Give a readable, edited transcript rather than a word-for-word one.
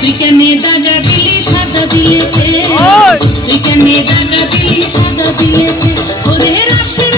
তুই কেনে দাগা দিলি সাদা বিয়েতে, তুই কেনে দাগা দিলি সাদা বিয়েতে, ওরে রসের